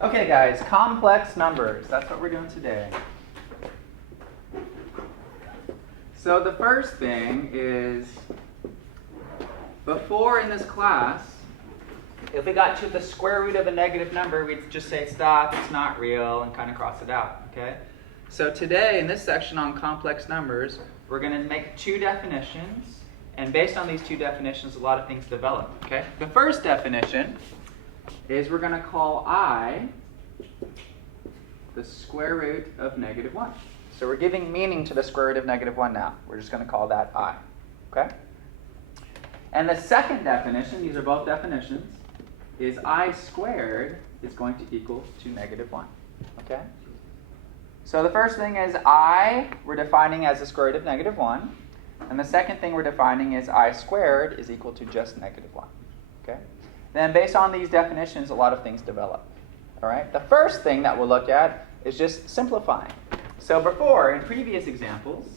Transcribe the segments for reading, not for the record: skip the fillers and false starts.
Okay, guys, complex numbers. That's what we're doing today. So the first thing is, before in this class, if we got to the square root of a negative number, we'd just say stop, it's not real, and kind of cross it out, okay? So today, in this section on complex numbers, we're going to make two definitions, and based on these two definitions, a lot of things develop, okay? The first definition is we're going to call I the square root of negative 1. So we're giving meaning to the square root of negative 1 now. We're just going to call that I, okay? And the second definition, these are both definitions, is I squared is going to equal to negative 1, okay? So the first thing is I, we're defining as the square root of negative 1. And the second thing we're defining is I squared is equal to just negative 1, okay? Then based on these definitions, a lot of things develop, all right? The first thing that we'll look at is just simplifying. So before, in previous examples,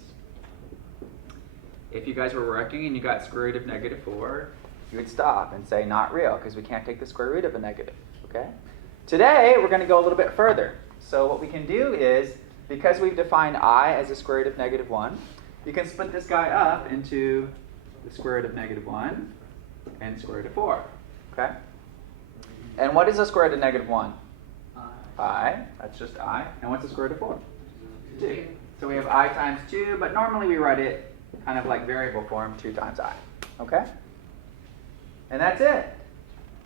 if you guys were working and you got square root of negative 4, you would stop and say not real because we can't take the square root of a negative, okay? Today, we're going to go a little bit further. So what we can do is, because we've defined I as the square root of negative 1, you can split this guy up into the square root of negative 1 and square root of 4, okay? And what is the square root of negative 1? I. That's just I. And what's the square root of 4? 2. So we have I times 2, but normally we write it kind of like variable form, 2 times I, okay? And that's it.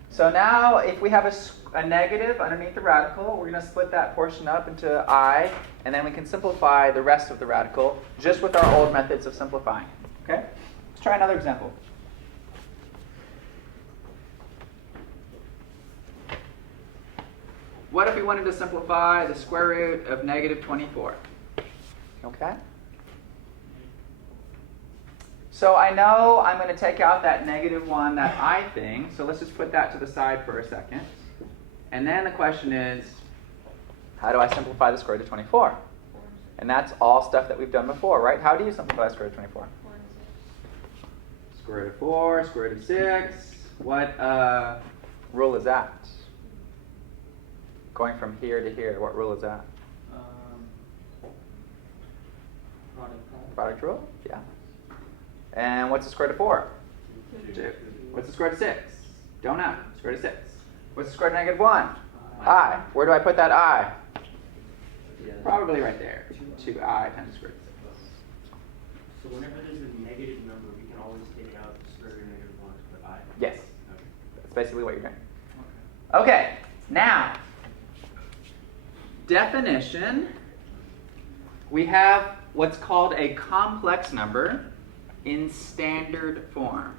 So now if we have a negative underneath the radical, we're going to split that portion up into I, and then we can simplify the rest of the radical just with our old methods of simplifying. Okay? Let's try another example. What if we wanted to simplify the square root of negative 24? Okay? So I know I'm going to take out that negative 1, that I thing, so let's just put that to the side for a second. And then the question is, how do I simplify the square root of 24? And that's all stuff that we've done before, right? How do you simplify the square root of 24? Square root of 4, square root of 6. What rule is that? Going from here to here, what rule is that? Product rule? Yeah. And what's the square root of 4? 2. What's the square root of 6? Don't know. Square root of 6. What's the square root of negative 1? I. Where do I put that I? Probably right there. 2I times the square root of 6. So whenever there's a negative number, we can always take out the square root of negative 1 to put I? Yes. Okay. That's basically what you're doing. Okay. Now, definition. We have what's called a complex number in standard form.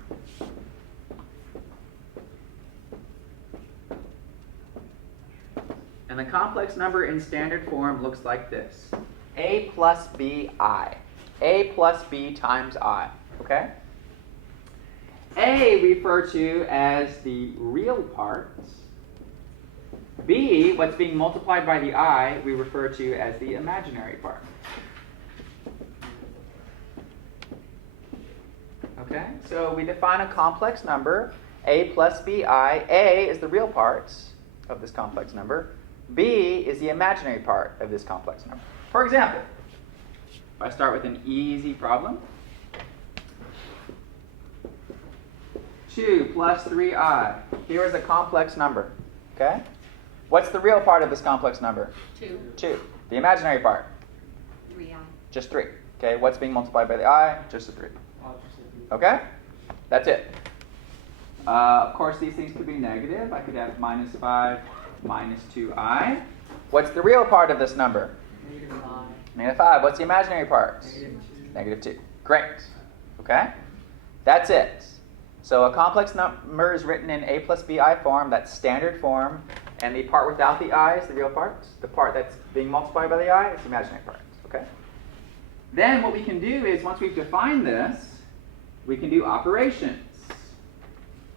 And the complex number in standard form looks like this. A plus B I. A plus B times I. Okay? A we refer to as the real parts. B, what's being multiplied by the I, we refer to as the imaginary part. Okay, so we define a complex number, A plus BI. A is the real parts of this complex number. B is the imaginary part of this complex number. For example, if I start with an easy problem, 2 plus 3I. Here is a complex number. Okay? What's the real part of this complex number? 2. 2. The imaginary part? 3I. Just 3. Okay, what's being multiplied by the I? Just a 3. Okay? That's it. Of course, these things could be negative. I could have minus 5 minus 2I. What's the real part of this number? Negative 5. Negative 5. What's the imaginary part? Negative 2. Great. Okay? That's it. So a complex number is written in A plus BI form. That's standard form. And the part without the I is the real part. The part that's being multiplied by the I is the imaginary part. Okay? Then what we can do is, once we've defined this, we can do operations.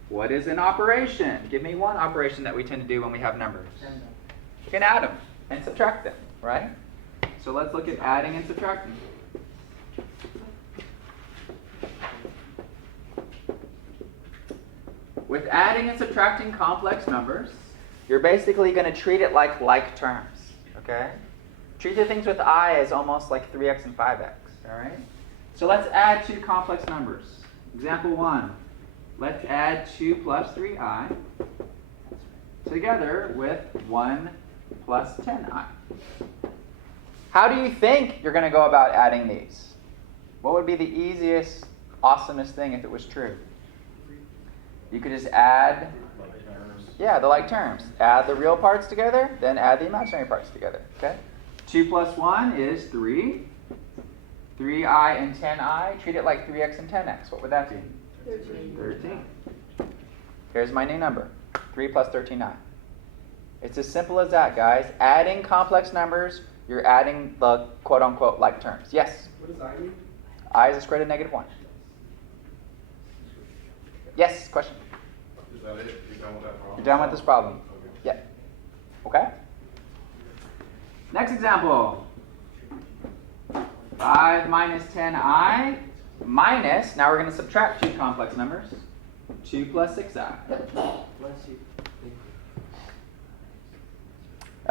What is an operation? Give me one operation that we tend to do when we have numbers. We can add them and subtract them, right? So let's look at adding and subtracting. With adding and subtracting complex numbers, you're basically going to treat it like terms, okay? Treat the things with I as almost like 3x and 5x, all right? So let's add two complex numbers. Example 1. Let's add 2 plus 3i together with 1 plus 10i. How do you think you're going to go about adding these? What would be the easiest, awesomest thing if it was true? You could just add, the like terms. Add the real parts together, then add the imaginary parts together, okay? 2 plus 1 is 3. 3i and 10i, treat it like 3x and 10x. What would that be? 13. Here's my new number, 3 plus 13i. It's as simple as that, guys. Adding complex numbers, you're adding the quote-unquote like terms. Yes? What does I mean? I is the square root of negative 1. Yes, question? Is that it? You're done with that problem? You're done with this problem. Okay. Yep. Okay? Next example. 5 minus 10i minus, now we're going to subtract two complex numbers. 2 plus 6i. Bless you.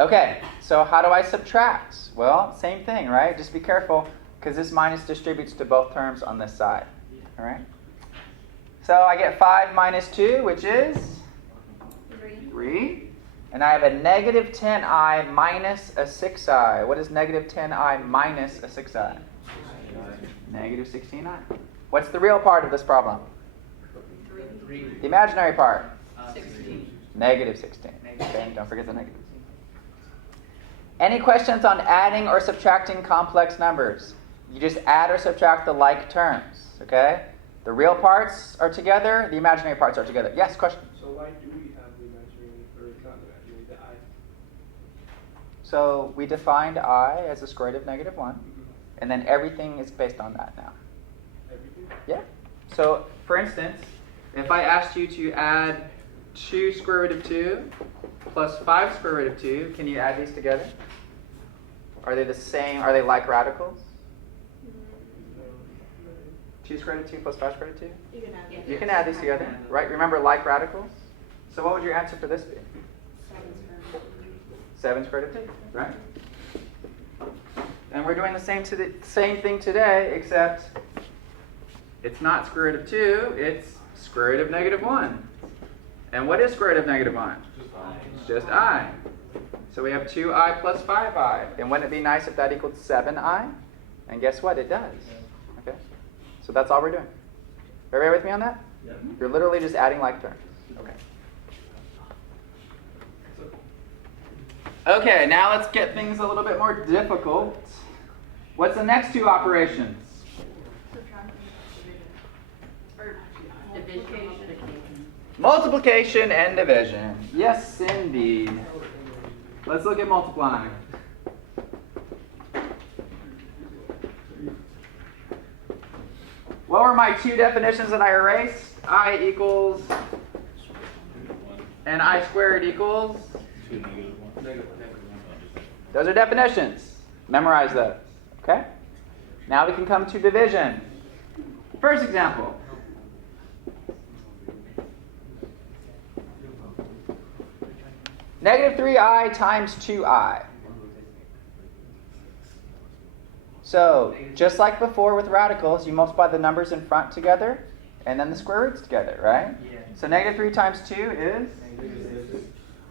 Okay, so how do I subtract? Well, same thing, right? Just be careful, because this minus distributes to both terms on this side. All right? So I get 5 minus 2, which is 3. And I have a negative 10i minus a 6i. What is negative 10i minus a 6i? Negative 16i. What's the real part of this problem? 3. The imaginary part? 16. Negative 16. Okay, don't forget the negative. Any questions on adding or subtracting complex numbers? You just add or subtract the like terms, okay? The real parts are together, the imaginary parts are together. Yes, question? So why do we have the imaginary, or not the imaginary, the I? So we defined I as the square root of negative 1, and then everything is based on that now. Everything? Yeah. So, for instance, if I asked you to add 2 square root of 2 plus 5 square root of 2, can you add these together? Are they the same? Are they like radicals? 2 square root of 2 plus 5 square root of 2? You can add You can add these together, right? Remember like radicals? So what would your answer for this be? 7 square root of 2, right? And we're doing the same thing today, except it's not square root of 2, it's square root of negative 1. And what is square root of negative 1? It's just I. So we have 2i plus 5i. And wouldn't it be nice if that equaled 7i? And guess what? It does. Okay? So that's all we're doing. Everybody with me on that? Yeah. You're literally just adding like terms. Okay. Okay, now let's get things a little bit more difficult. What's the next two operations? Multiplication and division. Yes, indeed. Let's look at multiplying. What were my two definitions that I erased? I equals and I squared equals? Those are definitions. Memorize those. Okay? Now we can come to division. First example. Negative 3i times 2i. So, just like before with radicals, you multiply the numbers in front together, and then the square roots together, right? Yeah. So negative 3 times 2 is?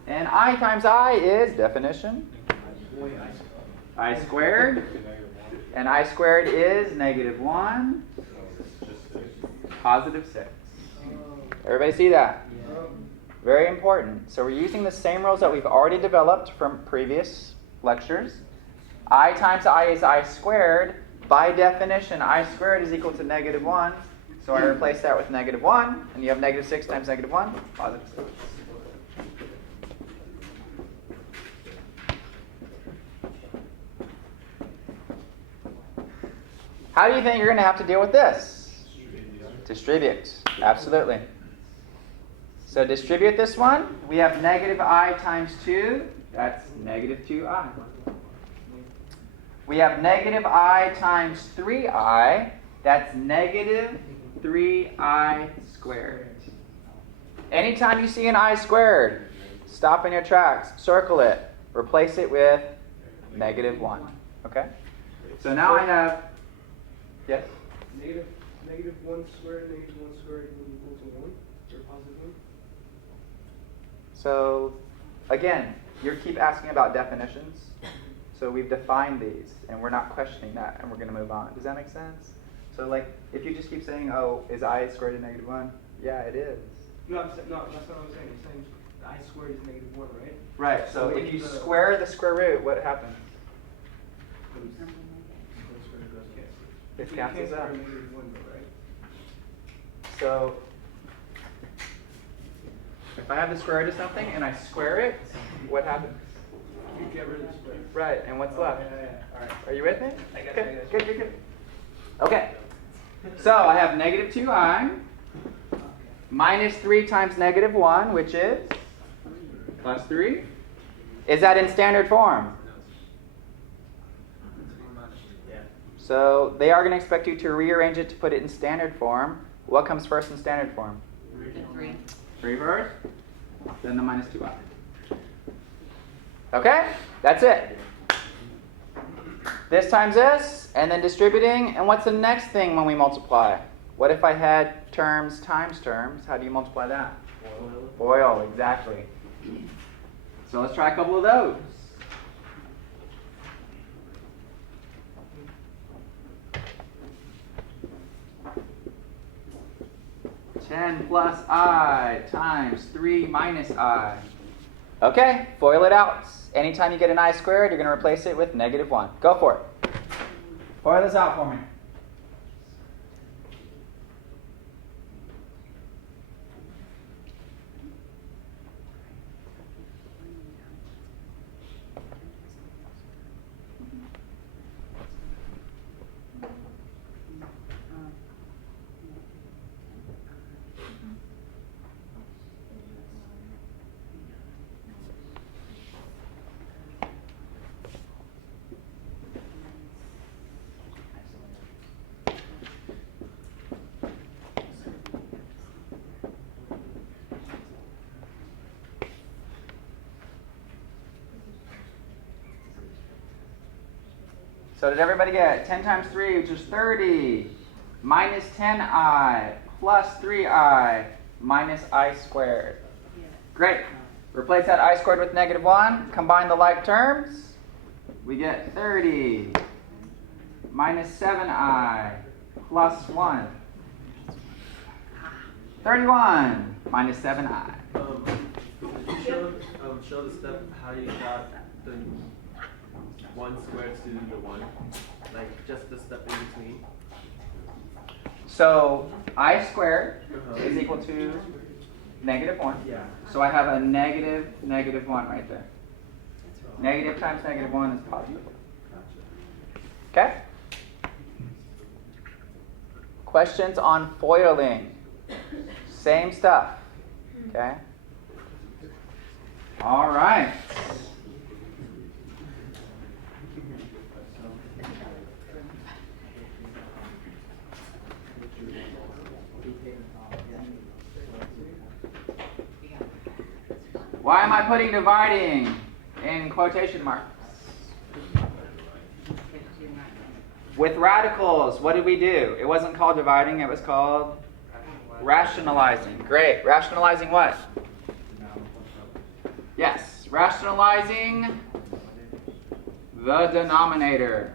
And I times I is, definition, I squared. And I squared is negative 1, positive 6. Everybody see that? Very important. So we're using the same rules that we've already developed from previous lectures. I times I is I squared. By definition, I squared is equal to negative 1. So I replace that with negative 1. And you have negative 6 times negative 1, positive 6. How do you think you're going to have to deal with this? Distribute. Absolutely. So distribute this one. We have negative I times 2. That's negative 2i. We have negative I times 3i. That's negative 3i squared. Anytime you see an I squared, Stop in your tracks. Circle it. Replace it with negative 1. Okay? So now I have, yes? Negative 1 squared, negative 1 squared equal to 1, or positive 1? So, again, you keep asking about definitions. So we've defined these, and we're not questioning that, and we're going to move on. Does that make sense? So, like, if you just keep saying, oh, is I squared a negative 1? Yeah, it is. No, that's not what I'm saying. I'm saying I squared is negative 1, right? Right, so if you square the square root, what happens? It cancels out. Negative 1, though, right? So, if I have the square root of something and I square it, what happens? You get rid of the square. Right, and what's left? Yeah. All right. Are you with me? I got Okay, you. good. Okay, so I have negative 2i minus 3 times negative 1, which is plus 3. Is that in standard form? Yeah. So they are going to expect you to rearrange it to put it in standard form. What comes first in standard form? The 3. 3 first, then the minus 2i. Okay, that's it. This times this, and then distributing. And what's the next thing when we multiply? What if I had terms times terms? How do you multiply that? FOIL, exactly. So let's try a couple of those. Ten plus I times 3 minus I. Okay, FOIL it out. Anytime you get an I squared, you're going to replace it with negative 1. Go for it. FOIL this out for me. So did everybody get 10 times 3, which is 30, minus 10i, plus 3i, minus I squared? Great. Replace that I squared with negative 1. Combine the like terms. We get 30, minus 7i, plus 1. 31, minus 7i. Could you show the step how you got the 1 squared to the 1? Like just the step in between? So I squared Uh-huh. is equal to negative 1. Yeah. So I have a negative 1 right there. Negative times negative 1 is positive. Okay? Questions on foiling. Same stuff. Okay? All right. Why am I putting dividing in quotation marks? With radicals, what did we do? It wasn't called dividing, it was called rationalizing. Great. Rationalizing what? Yes. Rationalizing the denominator.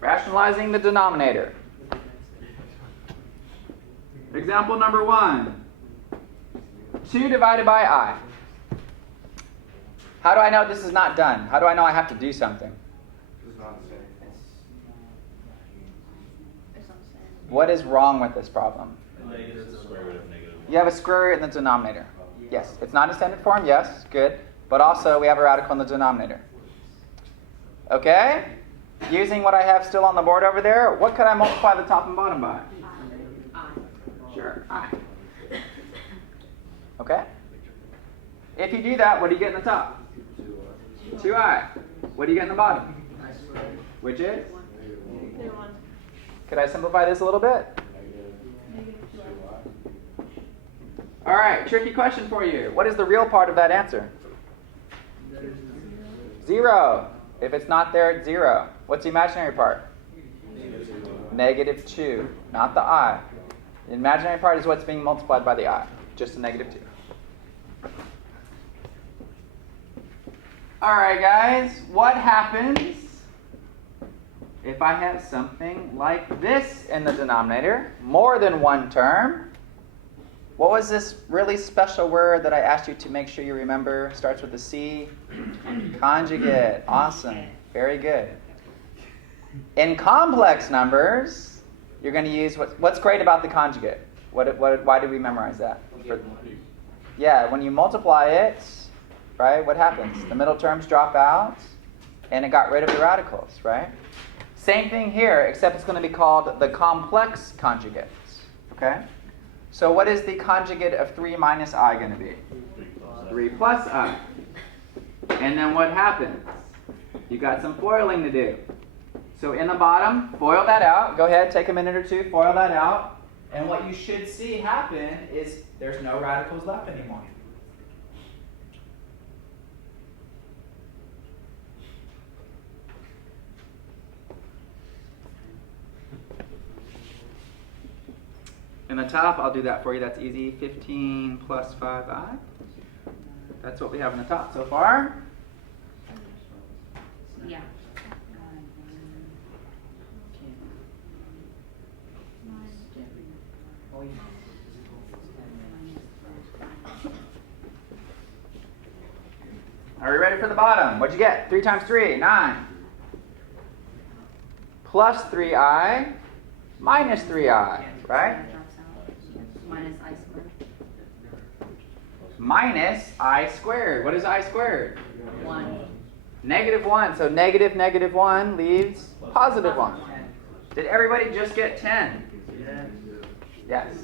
Rationalizing the denominator. Example number 1. 2 divided by I. How do I know this is not done? How do I know I have to do something? It's not the same. What is wrong with this problem? Negative square root of negative 1. You have a square root in the denominator. Yes. It's not in standard form. Yes. Good. But also we have a radical in the denominator. Okay? Using what I have still on the board over there, what could I multiply the top and bottom by? Sure. I. Okay? If you do that, what do you get in the top? 2i. What do you get in the bottom? Which is? Could I simplify this a little bit? All right, tricky question for you. What is the real part of that answer? 0. If it's not there, it's 0. What's the imaginary part? -2, not the I. The imaginary part is what's being multiplied by the I, just a -2. All right, guys, what happens if I have something like this in the denominator, more than one term? What was this really special word that I asked you to make sure you remember? Starts with a C. Conjugate. Awesome. Very good. In complex numbers, you're going to use what's great about the conjugate? Why did we memorize that? Yeah, when you multiply it, right, what happens? The middle terms drop out, and it got rid of the radicals, right? Same thing here, except it's going to be called the complex conjugate. Okay? So what is the conjugate of 3 minus I going to be? 3 plus I. And then what happens? You got some foiling to do. So in the bottom, FOIL that out. Go ahead, take a minute or two, FOIL that out. And what you should see happen is there's no radicals left anymore. In the top, I'll do that for you. That's easy. 15 plus 5i. That's what we have in the top so far. Yeah. Are we ready for the bottom? What'd you get? 3 times 3, 9. Plus 3i minus 3i, right? Minus I squared. Minus I squared. What is I squared? 1. -1. So -1 leaves +1. Did everybody just get 10? Yes.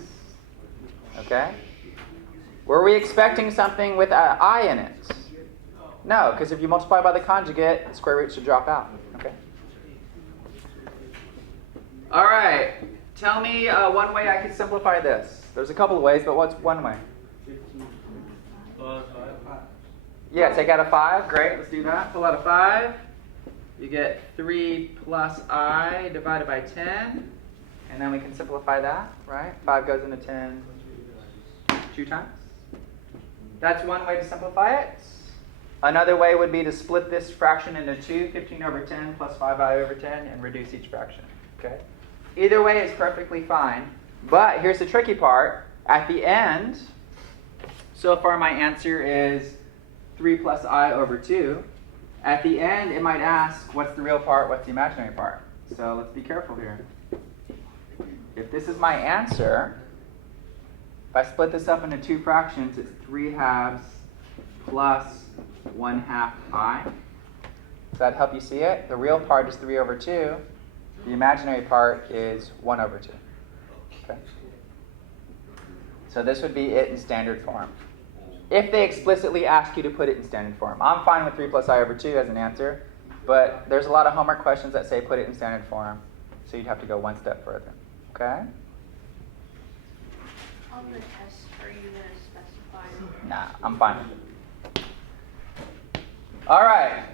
Okay. Were we expecting something with an I in it? No, because if you multiply by the conjugate, the square root should drop out. Okay. All right. Tell me one way I could simplify this. There's a couple of ways, but what's one way? 15 Yeah, take out a 5. Great, let's do that. Pull out a 5. You get 3 plus I divided by 10. And then we can simplify that, right? 5 goes into 10 2 times. That's one way to simplify it. Another way would be to split this fraction into 2, 15 over 10 plus 5i over 10, and reduce each fraction. Okay? Either way is perfectly fine. But here's the tricky part. At the end, so far my answer is 3 plus I over 2. At the end, it might ask, what's the real part, what's the imaginary part? So let's be careful here. If this is my answer, if I split this up into 2 fractions, it's 3 halves plus 1/2 I. Does that help you see it? The real part is 3 over 2. The imaginary part is 1 over 2. Okay? So this would be it in standard form. If they explicitly ask you to put it in standard form. I'm fine with 3 plus I over 2 as an answer, but there's a lot of homework questions that say put it in standard form, so you'd have to go one step further. Okay? On the test, are you going to specify? Nah, I'm fine with it. All right.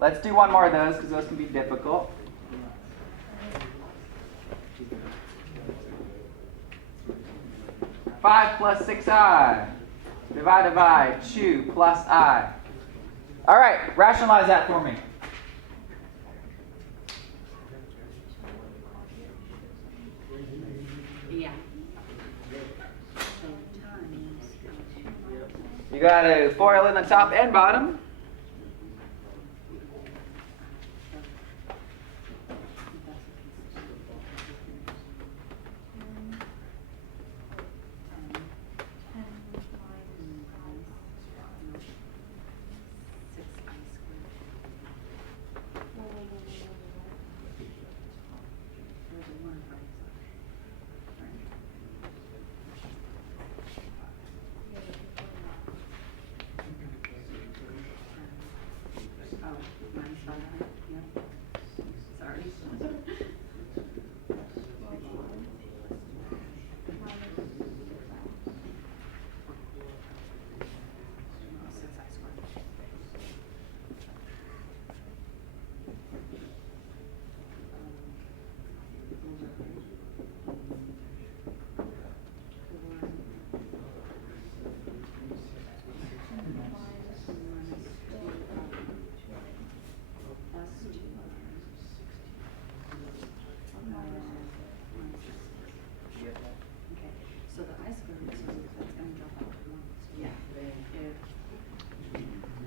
Let's do one more of those because those can be difficult. Five plus 6i divided by 2 plus I. All right, rationalize that for me. Yeah. So times. You got a FOIL in the top and bottom.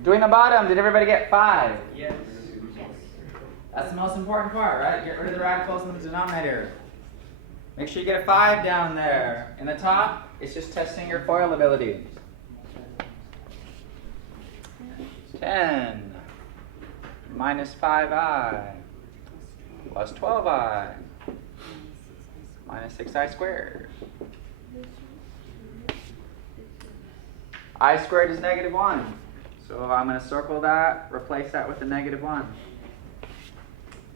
Doing the bottom, did everybody get 5? Yes. Yes. That's the most important part, right? Get rid of the radicals in the denominator. Make sure you get a 5 down there. In the top, it's just testing your FOIL ability. 10 minus 5i plus 12i minus 6i squared. I squared is negative 1. So I'm going to circle that, replace that with a negative 1.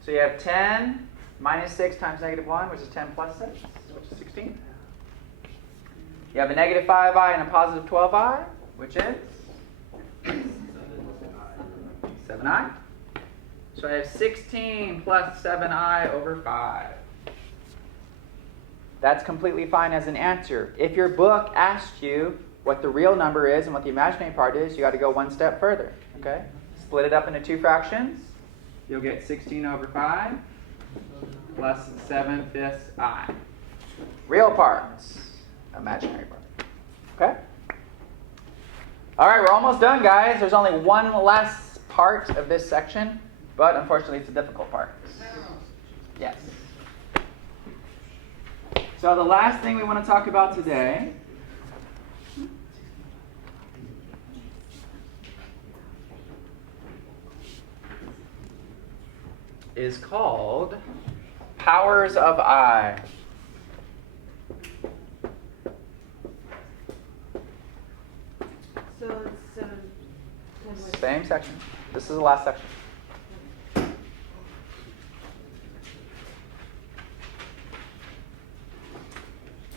So you have 10 minus 6 times negative 1, which is 10 plus 6, which is 16. You have a negative 5i and a positive 12i, which is 7i. So I have 16 plus 7i over 5. That's completely fine as an answer. If your book asked you what the real number is and what the imaginary part is, you got to go one step further. Okay? Split it up into 2 fractions. You'll get 16 over 5 plus 7/5 I. Real parts, imaginary part. Okay? All right, we're almost done, guys. There's only one last part of this section, but unfortunately it's a difficult part. Yes. So the last thing we want to talk about today is called powers of I. So it's Same section. This is the last section.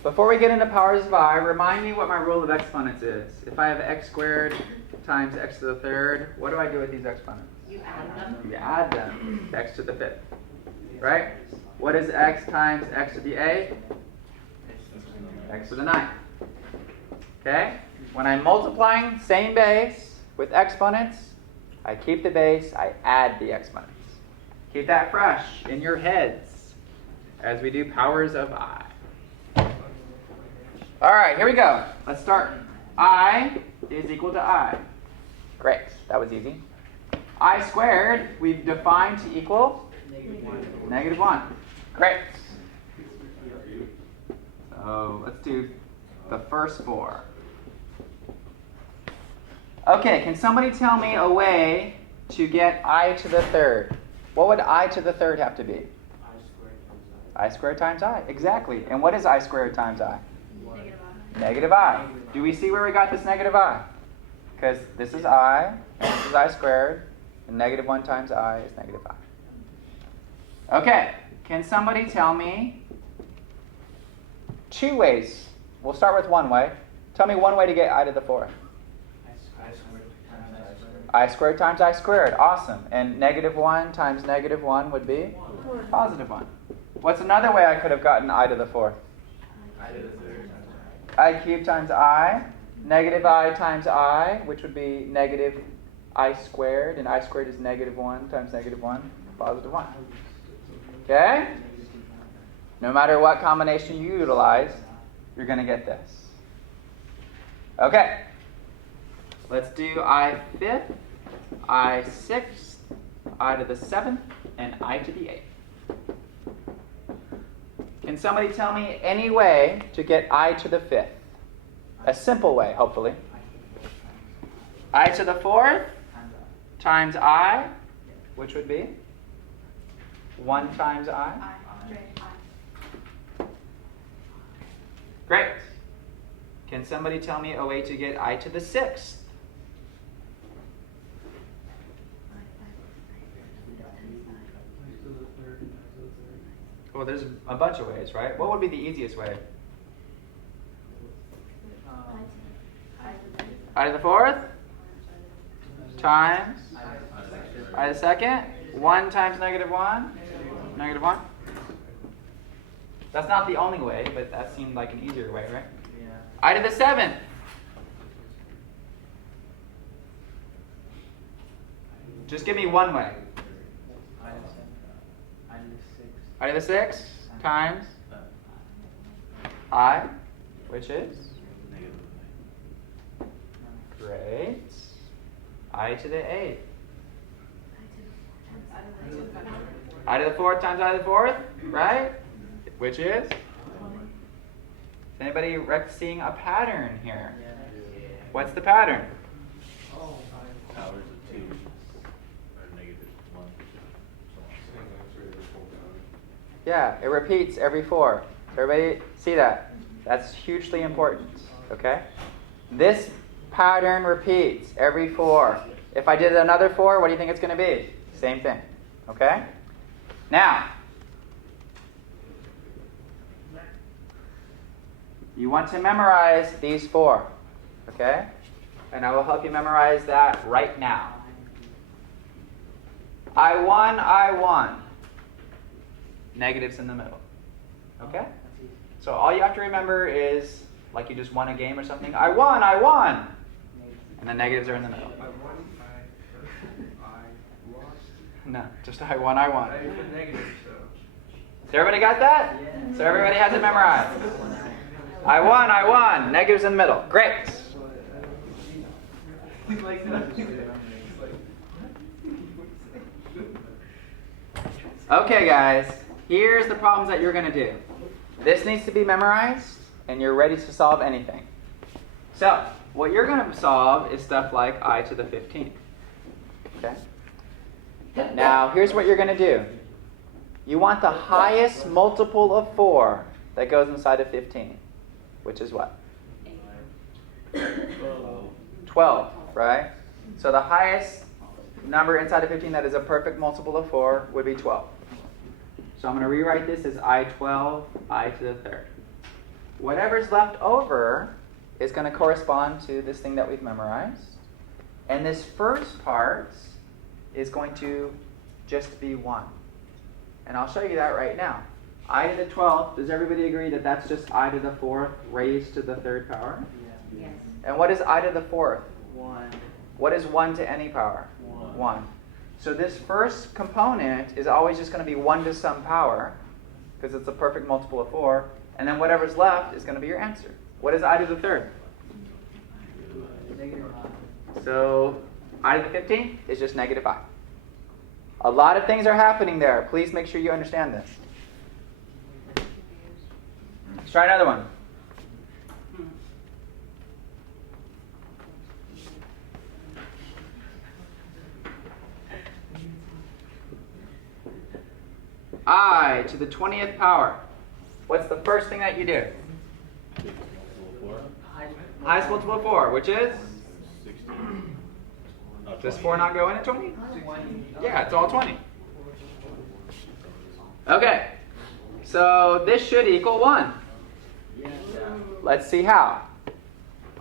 Before we get into powers of I, remind me what my rule of exponents is. If I have x squared times x to the third, what do I do with these exponents? You add them. You add them to x to the fifth. Right? What is x times x to the eighth? X to the ninth. Okay? When I'm multiplying same base with exponents, I keep the base, I add the exponents. Keep that fresh in your heads as we do powers of I. All right, here we go. Let's start. I is equal to I. Great, that was easy. I squared, we've defined to equal negative 1. Great. So let's do the first 4. Okay, can somebody tell me a way to get I to the third? What would I to the third have to be? I squared times I. Exactly. And what is I squared times I? Negative I. Do we see where we got this negative I? Because this is I, and this is I squared, and negative 1 times I is negative I. Okay, can somebody tell me 2 ways? We'll start with one way. Tell me one way to get I to the 4th. I squared times I squared. Awesome. And negative 1 times negative 1 would be positive 1. What's another way I could have gotten I to the 4th? I cubed times I, negative I times I, which would be negative I squared, and I squared is negative 1 times negative 1, positive 1. Okay? No matter what combination you utilize, you're going to get this. Okay. Let's do I fifth, I sixth, I to the 7th, and I to the 8th. Can somebody tell me any way to get I to the 5th? A simple way, hopefully. I to the 4th times I, which would be 1 times I. Great. Can somebody tell me a way to get I to the 6th? Well, there's a bunch of ways, right? What would be the easiest way? I to the 4th times I to the 2nd. 1 times negative 1. Negative 1. That's not the only way, but that seemed like an easier way, right? Yeah. I to the 7th. Just give me one way. I to the 6 times I, which is? Great. I to the 8th. I to the 4th times I to the 4th, right? Which is? Is anybody seeing a pattern here? What's the pattern? Powers of 2 are -1. Yeah, it repeats every 4. Does everybody see that? That's hugely important, okay? This pattern repeats every 4. If I did another 4, what do you think it's going to be? Same thing, okay? Now, you want to memorize these 4, okay? And I will help you memorize that right now. I won. Negatives in the middle, okay? So all you have to remember is, like you just won a game or something, I won! And the negatives are in the middle. I won, I lost. No, just I won. I put negative, so. So everybody got that? So everybody has it memorized. I won. Negatives in the middle. Great. Okay, guys. Here's the problems that you're going to do. This needs to be memorized, and you're ready to solve anything. So, what you're going to solve is stuff like I to the 15th. Okay? Now, here's what you're going to do. You want the highest multiple of 4 that goes inside of 15, which is what? 12, right? So the highest number inside of 15 that is a perfect multiple of 4 would be 12. So I'm going to rewrite this as I12, I to the 3rd. Whatever's left over is going to correspond to this thing that we've memorized. And this first part is going to just be 1. And I'll show you that right now. I to the 12th, does everybody agree that that's just I to the 4th raised to the 3rd power? Yes. And what is I to the 4th? 1. What is 1 to any power? 1. So this first component is always just going to be 1 to some power, because it's a perfect multiple of 4. And then whatever's left is going to be your answer. What is I to the 3rd? So I to the 15th is just -5. A lot of things are happening there. Please make sure you understand this. Let's try another one. I to the 20th power. What's the first thing that you do? Highest multiple of 4, which is? 16. Does 4 not go in at 20? Yeah, it's all 20. Okay, so this should equal 1. Let's see how.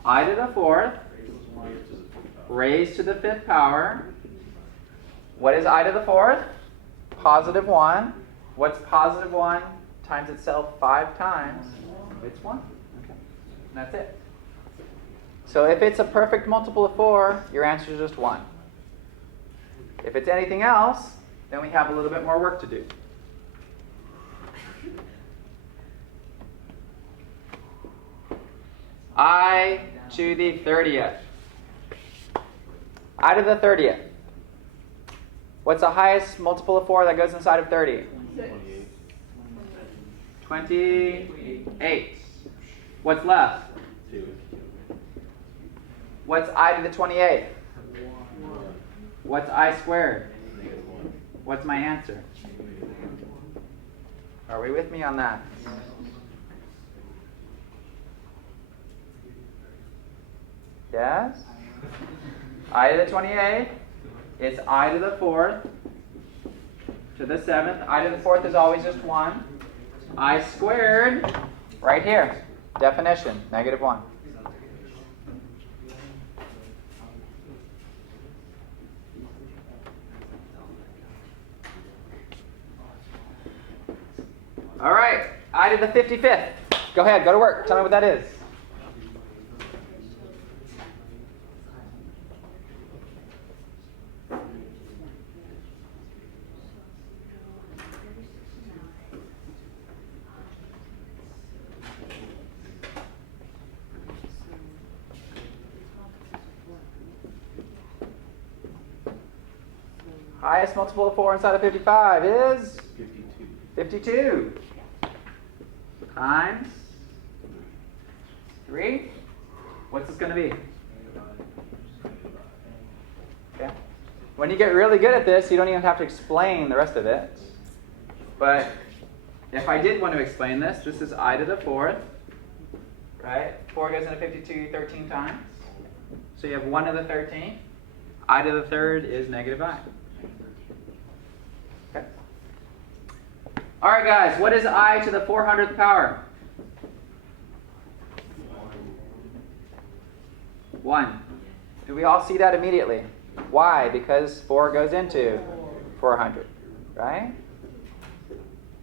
I to the 4th raised to the 5th power. What is I to the 4th? Positive 1. What's positive 1 times itself 5 times? It's 1. Okay, and that's it. So if it's a perfect multiple of 4, your answer is just 1. If it's anything else, then we have a little bit more work to do. I to the 30th. I to the 30th. What's the highest multiple of 4 that goes inside of 30? 28. What's left? 2. What's I to the 28th? What's I squared? -1. What's my answer? Are we with me on that? Yes? I to the 28th is I to the 4th to the 7th. I to the 4th is always just 1. I squared, right here. Definition, -1. All right, I to the 55th. Go ahead, go to work. Tell me what that is. Highest multiple of 4 inside of 55 is 52. 52 times 3. What's this going to be? Okay. When you get really good at this, you don't even have to explain the rest of it. But if I did want to explain this, this is I to the 4th. Right? 4 goes into 52 13 times. So you have 1 to the 13th. I to the 3rd is negative I. Okay. All right, guys. What is I to the 400th power? 1. Do we all see that immediately? Why? Because 4 goes into 400. Right?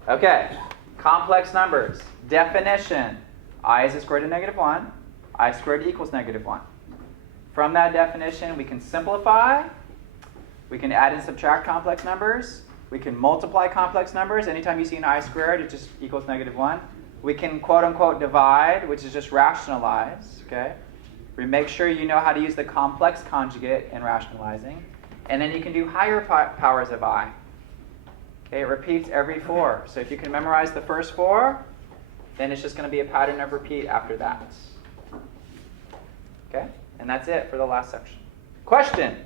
Okay. Complex numbers. Definition. I is the square root of negative 1. I squared equals negative 1. From that definition, we can simplify. We can add and subtract complex numbers. We can multiply complex numbers. Anytime you see an I squared, it just equals negative 1. We can quote-unquote divide, which is just rationalize. Okay? We make sure you know how to use the complex conjugate in rationalizing. And then you can do higher powers of I. Okay, it repeats every 4. So if you can memorize the first 4, then it's just going to be a pattern of repeat after that. Okay? And that's it for the last section. Questions?